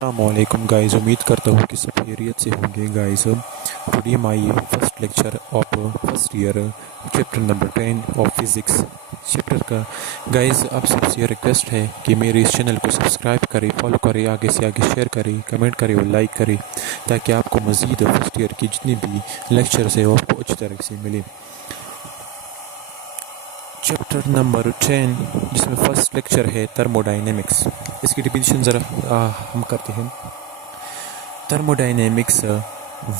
السلام علیکم گائز، امید کرتا ہوں کہ سب خیریت سے ہوں گے guys. Today my first lecture of first year chapter number 10 of physics chapter کا. گائز آپ سب سے ریکویسٹ ہے کہ میرے اس چینل کو سبسکرائب کرے، فالو کرے، آگے سے آگے شیئر کرے، کمنٹ کرے اور لائک کرے تاکہ آپ کو مزید فرسٹ ایئر کی جتنی بھی لیکچرز ہے وہ آپ کو اچھی طرح سے ملے. چیپٹر نمبر 10 جس میں فرسٹ لیکچر ہے تھرموڈائنمکس. اس کی ڈیفینیشن ذرا ہم کرتے ہیں. تھرموڈائنمکس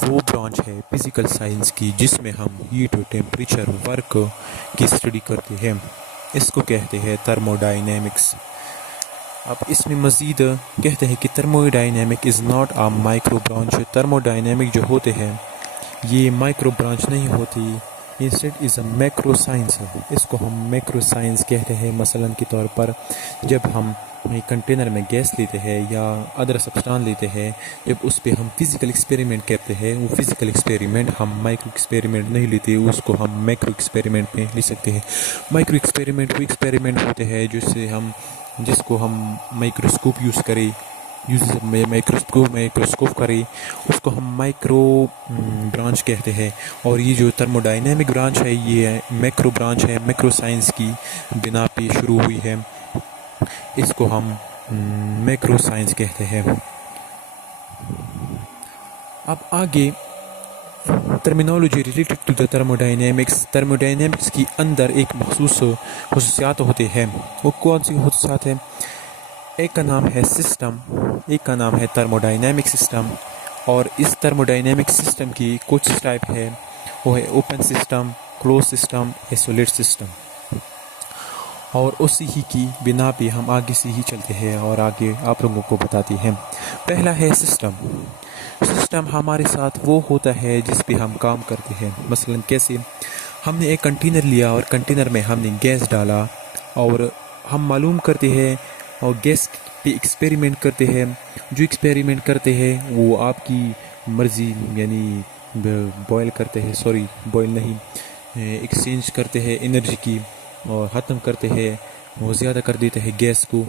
وہ برانچ ہے فزیکل سائنس کی جس میں ہم ہیٹ و ٹیمپریچر ورک کی اسٹڈی کرتے ہیں. اس کو کہتے ہیں تھرموڈائنمکس. اب اس میں مزید کہتے ہیں کہ thermodynamic is not a micro branch. Thermodynamic جو ہوتے ہیں یہ مائکرو برانچ نہیں ہوتی، instead is a macro science. اس کو ہم میکرو سائنس کہتے ہیں. مثلاً کے طور پر جب ہم کنٹینر میں گیس لیتے ہیں یا ادر سبسٹان لیتے ہیں، جب اس پہ ہم فزیکل ایکسپیریمنٹ کرتے ہیں، وہ فزیکل ایکسپیریمنٹ ہم مائکرو ایکسپیریمنٹ نہیں لیتے، اس کو ہم میکرو ایکسپیریمنٹ میں لے سکتے ہیں. مائکرو ایکسپیریمنٹ وہ ایکسپیریمنٹ ہوتے ہیں جس کو ہم مائکروسکوپ یوز کریں، مائکروسکوپ کریں، اس کو ہم مائکرو برانچ کہتے ہیں. اور یہ جو تھرموڈائنمک برانچ ہے یہ میکرو برانچ ہے، میکرو سائنس کی بنا پہ شروع ہوئی ہے. اس کو ہم میکرو سائنس کہتے ہیں. اب آگے ٹرمینالوجی ریلیٹڈ ٹو دا تھرموڈائنمکس. تھرموڈائنمکس کی اندر ایک مخصوص خصوصیات ہوتے ہیں. وہ کون سی خصوصیات ہیں؟ ایک کا نام ہے سسٹم، ایک کا نام ہے تھرموڈائنمک سسٹم. اور اس تھرموڈائنمک سسٹم کی کچھ ٹائپ ہے، وہ ہے open system, close system, isolate system. اور اسی ہی کی بنا پہ ہم آگے سے ہی چلتے ہیں اور آگے آپ لوگوں کو بتاتے ہیں. پہلا ہے سسٹم. سسٹم ہمارے ساتھ وہ ہوتا ہے جس پہ ہم کام کرتے ہیں. مثلا کیسے؟ ہم نے ایک کنٹینر لیا اور کنٹینر میں ہم نے گیس ڈالا اور ہم معلوم کرتے ہیں اور گیس پہ ایکسپیریمنٹ کرتے ہیں. جو ایکسپیریمنٹ کرتے ہیں وہ آپ کی مرضی، یعنی بوائل کرتے ہیں، بوائل نہیں، ایکسچینج کرتے ہیں انرجی کی اور ختم کرتے ہیں، وہ زیادہ کر دیتے ہیں گیس کو.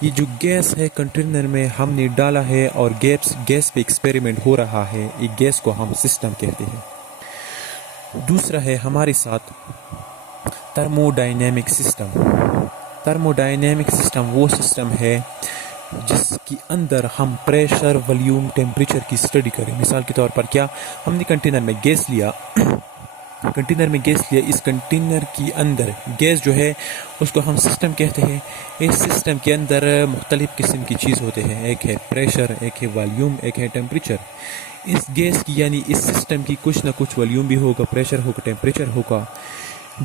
یہ جو گیس ہے کنٹینر میں ہم نے ڈالا ہے اور گیس پہ ایکسپیریمنٹ ہو رہا ہے، یہ گیس کو ہم سسٹم کہتے ہیں. دوسرا ہے ہمارے ساتھ تھرموڈائنمک سسٹم. تھرموڈائنمک سسٹم وہ سسٹم ہے جس کے اندر ہم پریشر، والیوم، ٹیمپریچر کی اسٹڈی کریں. مثال کے طور پر کیا؟ ہم نے کنٹینر میں گیس لیا، اس کنٹینر کی اندر گیس جو ہے اس کو ہم سسٹم کہتے ہیں. اس سسٹم کے اندر مختلف قسم کی چیز ہوتے ہیں، ایک ہے پریشر، ایک ہے والیوم، ایک ہے ٹیمپریچر. اس گیس کی یعنی اس سسٹم کی کچھ نہ کچھ والیوم بھی ہوگا، پریشر ہوگا، ٹیمپریچر ہوگا.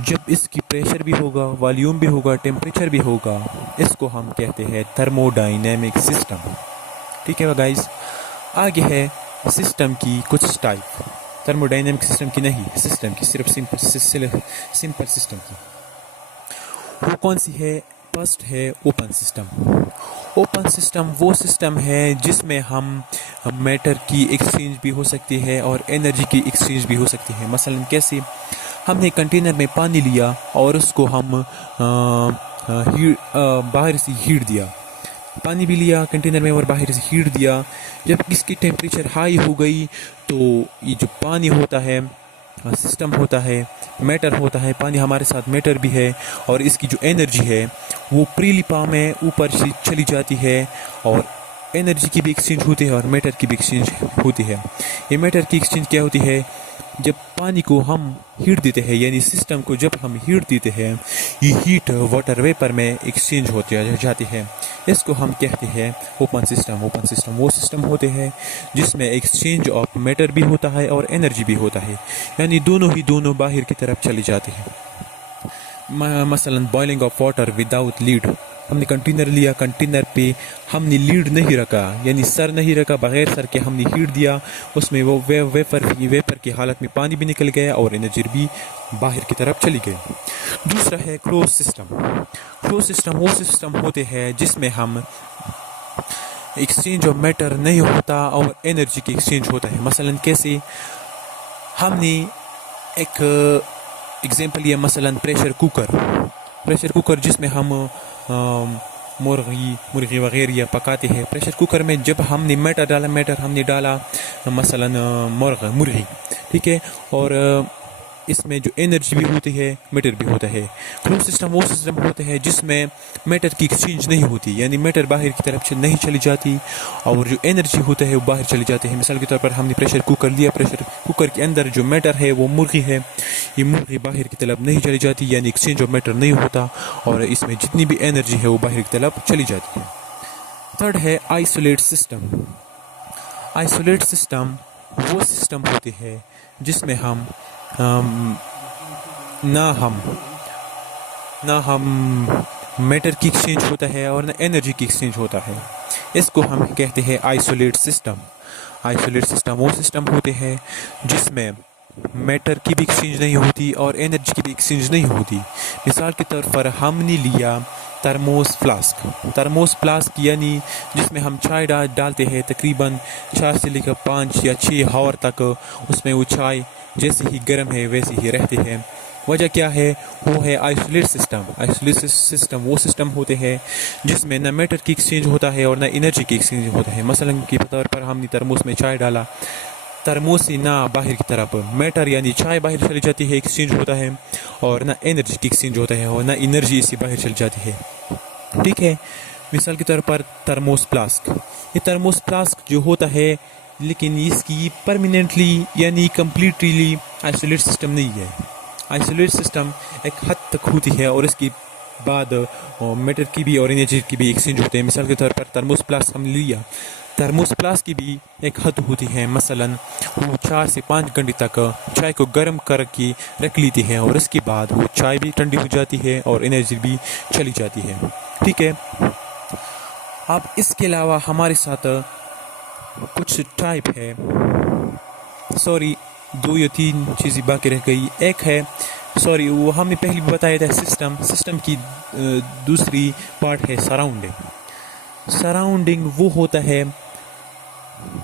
جب اس کی پریشر بھی ہوگا، والیوم بھی ہوگا، ٹیمپریچر بھی ہوگا، اس کو ہم کہتے ہیں تھرموڈائنمک سسٹم. ٹھیک ہے گائز. آگے ہے سسٹم کی کچھ ٹائپ. تھرموڈائنمک سسٹم کی نہیں، سسٹم کی، صرف سمپل سسٹم کی. وہ کون سی ہے؟ فرسٹ ہے اوپن سسٹم. اوپن سسٹم وہ سسٹم ہے جس میں ہم میٹر کی ایکسچینج بھی ہو سکتی ہے اور انرجی کی ایکسچینج بھی ہو سکتی ہے. مثلا کیسے؟ ہم نے کنٹینر میں پانی لیا اور اس کو ہم باہر سے ہیٹ دیا. پانی بھی لیا کنٹینر میں اور باہر سے ہیٹ دیا. جب اس کی ٹیمپریچر ہائی ہو گئی تو یہ جو پانی ہوتا ہے، سسٹم ہوتا ہے، میٹر ہوتا ہے، پانی ہمارے ساتھ میٹر بھی ہے، اور اس کی جو انرجی ہے وہ پریلیپا میں اوپر سے چلی جاتی ہے اور انرجی کی بھی ایکسچینج ہوتی ہے اور میٹر کی بھی ایکسچینج ہوتی ہے. یہ میٹر کی ایکسچینج کیا ہوتی ہے؟ جب پانی کو ہم ہیٹ دیتے ہیں، یعنی سسٹم کو جب ہم ہیٹ دیتے ہیں، یہ ہیٹ واٹر ویپر میں ایکسچینج ہوتی جاتی ہے. اس کو ہم کہتے ہیں اوپن سسٹم. اوپن سسٹم وہ سسٹم ہوتے ہیں جس میں ایکسچینج آف میٹر بھی ہوتا ہے اور انرجی بھی ہوتا ہے، یعنی دونوں باہر کی طرف چلی جاتے ہیں. مثلا boiling of water without lead. ہم نے کنٹینر لیا، کنٹینر پہ ہم نے لیڈ نہیں رکھا، یعنی سر نہیں رکھا، بغیر سر کے ہم نے ہیٹ دیا، اس میں وہ ویپر کی حالت میں پانی بھی نکل گیا اور انرجی بھی باہر کی طرف چلی گئی. دوسرا ہے کلوز سسٹم. کلوز سسٹم وہ سسٹم ہوتے ہیں جس میں ہم ایکسچینج آف میٹر نہیں ہوتا اور انرجی کی ایکسچینج ہوتا ہے. مثلا کیسے؟ ہم نے ایک ایگزامپل یہ، مثلا پریشر کوکر جس میں ہم مرغی وغیرہ پکاتے ہیں پریشر کوکر میں. جب ہم نے میٹر ہم نے ڈالا مثلا مرغی, ٹھیک ہے, اور اس میں جو انرجی بھی ہوتی ہے میٹر بھی ہوتا ہے. کلوز سسٹم وہ سسٹم ہوتا ہے جس میں میٹر کی ایکسچینج نہیں ہوتی, یعنی میٹر باہر کی طرف نہیں چلی جاتی اور جو انرجی ہوتا ہے وہ باہر چلی جاتی ہے. مثال کے طور پر ہم نے پریشر کوکر لیا, پریشر کوکر کے اندر جو میٹر ہے وہ مرغی ہے, یہ مرغی باہر کی طرف نہیں چلی جاتی, یعنی ایکسچینج آف میٹر نہیں ہوتا اور اس میں جتنی بھی انرجی ہے وہ باہر کی طرف چلی جاتی ہے. تھرڈ ہے آئسولیٹ سسٹم. آئسولیٹ سسٹم وہ سسٹم ہوتے ہیں جس میں نہ ہم میٹر کی ایکسچینج ہوتا ہے اور نہ انرجی کی ایکسچینج ہوتا ہے. اس کو ہم کہتے ہیں آئسولیٹ سسٹم. آئسولیٹ سسٹم وہ سسٹم ہوتے ہیں جس میں میٹر کی بھی ایکسچینج نہیں ہوتی اور انرجی کی بھی ایکسچینج نہیں ہوتی. مثال کے طور پر ہم نے لیا ترموس فلاسک یعنی جس میں ہم چائے ڈالتے ہیں, تقریباً 4 سے لے کر 5 یا 6 ہور تک اس میں وہ چائے جیسے ہی گرم ہے ویسے ہی رہتے ہیں. وجہ کیا ہے؟ وہ ہے آئسولیٹ سسٹم. آئسولیٹ سسٹم وہ سسٹم ہوتے ہیں جس میں نہ میٹر کی ایکسچینج ہوتا ہے اور نہ انرجی کی ایکسچینج ہوتا ہے. مثلا کے طور پر ہم نے ترموس میں چائے ڈالا, ترموس سے نہ باہر کی طرف میٹر یعنی چائے باہر چلی جاتی ہے, ایکسچینج ہوتا ہے, اور نہ انرجی کی ایکسچینج ہوتا ہے اور نہ انرجی اس سے باہر چلی جاتی ہے, ٹھیک ہے. مثال کے طور پر ترموس فلاسک, یہ ترموس فلاسک جو ہوتا ہے لیکن اس کی پرماننٹلی یعنی کمپلیٹلی آئسولیٹ سسٹم نہیں ہے. آئسولیٹ سسٹم ایک حد تک ہوتی ہے اور اس کے بعد میٹر کی بھی اور انرجی کی بھی ایکسچینج ہوتے ہیں. مثال کے طور پر ترموس فلاسک ہم لیا, ترموس فلاسک کی بھی ایک حد ہوتی ہے, مثلا وہ 4 سے 5 گھنٹے تک چائے کو گرم کر کے رکھ لیتی ہے اور اس کے بعد وہ چائے بھی ٹھنڈی ہو جاتی ہے اور انرجی بھی چلی جاتی ہے, ٹھیک ہے. اب اس کے علاوہ ہمارے ساتھ کچھ ٹائپ ہے, 2 یا 3 چیزیں باقی رہ گئی. ایک ہے وہ ہم نے پہلے بھی بتایا تھا سسٹم کی دوسری پارٹ ہے سراؤنڈنگ. وہ ہوتا ہے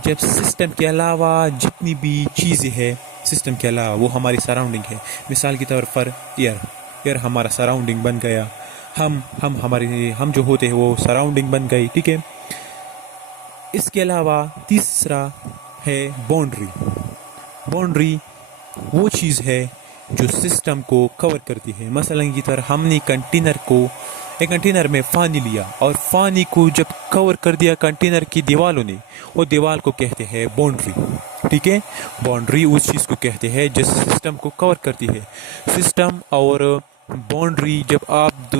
جب سسٹم کے علاوہ جتنی بھی چیزیں ہیں سسٹم کے علاوہ وہ ہماری سراؤنڈنگ ہے. مثال کے طور پر ایئر ہمارا سراؤنڈنگ بن گیا, ہم جو ہوتے ہیں وہ سراؤنڈنگ بن گئی, ٹھیک ہے. اس کے علاوہ تیسرا ہے باؤنڈری وہ چیز ہے جو سسٹم کو کور کرتی ہے. مثلا کی طرح ہم نے ایک کنٹینر میں پانی لیا اور پانی کو جب کور کر دیا کنٹینر کی دیوالوں نے, وہ دیوال کو کہتے ہیں باؤنڈری, ٹھیک ہے. باؤنڈری اس چیز کو کہتے ہیں جو سسٹم کو کور کرتی ہے. سسٹم اور باؤنڈری جب آپ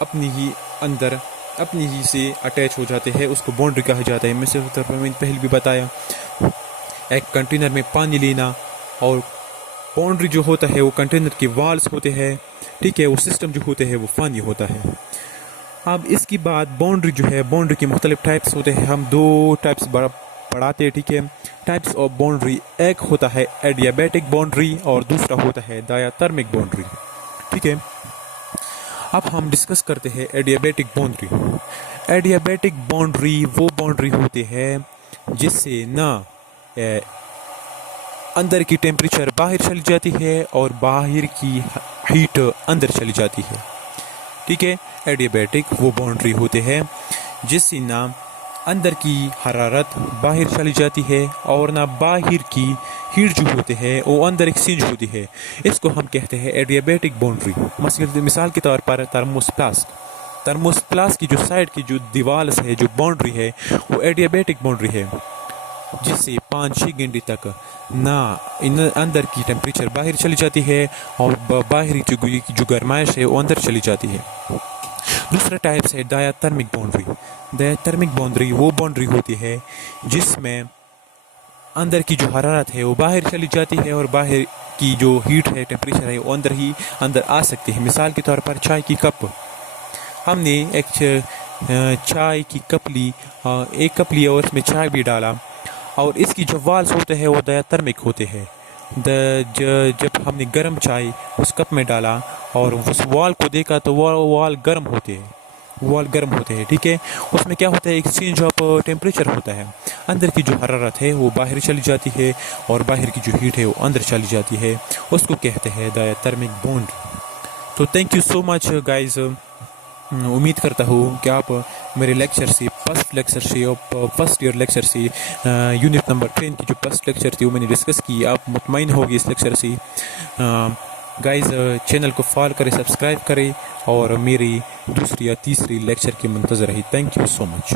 اپنی ہی سے اٹیچ ہو جاتے ہیں اس کو باؤنڈری کہا جاتا ہے. مثال کے طور پر میں نے پہلے بھی بتایا ایک کنٹینر میں پانی لینا, اور باؤنڈری جو ہوتا ہے وہ کنٹینر کے والز ہوتے ہیں, ٹھیک ہے. وہ سسٹم جو ہوتے ہیں وہ پانی ہوتا ہے. اب اس کی بعد باؤنڈری جو ہے, باؤنڈری کے مختلف ٹائپس ہوتے ہیں. ہم 2 ٹائپس پڑھاتے ہیں, ٹھیک ہے. ٹائپس آف باؤنڈری, ایک ہوتا ہے ایڈیابیٹک باؤنڈری اور دوسرا ہوتا ہے ڈایاترمک باؤنڈری, ٹھیک ہے. اب ہم ڈسکس کرتے ہیں ایڈیابیٹک باؤنڈری. ایڈیابیٹک باؤنڈری وہ باؤنڈری ہوتی ہے جس سے نہ اندر کی ٹیمپریچر باہر چلی جاتی ہے اور باہر کی ہیٹ اندر چلی جاتی ہے, ٹھیک ہے. ایڈیابیٹک وہ باؤنڈری ہوتے ہیں جس سے نہ اندر کی حرارت باہر چلی جاتی ہے اور نہ باہر کی ہیٹ جو ہوتے ہیں وہ اندر ایکسچینج ہوتی ہے. اس کو ہم کہتے ہیں ایڈیابیٹک باؤنڈری. مثال کے طور پر ترموس فلاسک کی جو سائڈ کی جو دیوالز ہے, جو باؤنڈری ہے, وہ ایڈیابیٹک باؤنڈری ہے جس سے 5-6 گھنٹے تک نہ اندر کی ٹیمپریچر باہر چلی جاتی ہے اور باہری جو گرمائش ہے وہ اندر چلی جاتی ہے. دوسرا ٹائپس ہے ڈایاترمک باؤنڈری. ڈایاترمک باؤنڈری وہ باؤنڈری ہوتی ہے جس میں اندر کی جو حرارت ہے وہ باہر چلی جاتی ہے اور باہر کی جو ہیٹ ہے, ٹیمپریچر ہے, وہ اندر آ سکتی ہے. مثال کے طور پر چائے کی کپ, ہم نے ایک چائے کی کپ لی, ایک کپ لیا اور اس میں چائے بھی ڈالا, اور اس کی جو والز ہوتے ہیں وہ ڈایاترمک ہوتے ہیں. جب ہم نے گرم چائے اس کپ میں ڈالا اور اس وال کو دیکھا تو وہ وال گرم ہوتے ہیں, ٹھیک ہے. اس میں کیا ہوتا ہے, ایکسچینج آف ٹیمپریچر ہوتا ہے. اندر کی جو حرارت ہے وہ باہر چلی جاتی ہے اور باہر کی جو ہیٹ ہے وہ اندر چلی جاتی ہے. اس کو کہتے ہیں ڈایاترمک باؤنڈری. تو thank you so much guys. امید کرتا ہوں کہ آپ میرے لیکچر سے فرسٹ لیکچر سے اور فرسٹ ایئر لیکچر سے یونٹ نمبر 10 کی جو فرسٹ لیکچر تھی وہ میں نے ڈسکس کی، آپ مطمئن ہوگی اس لیکچر سے۔ گائز چینل کو فالو کرے، سبسکرائب کرے اور میری دوسری یا تیسری لیکچر کے منتظر رہی۔ Thank you so much.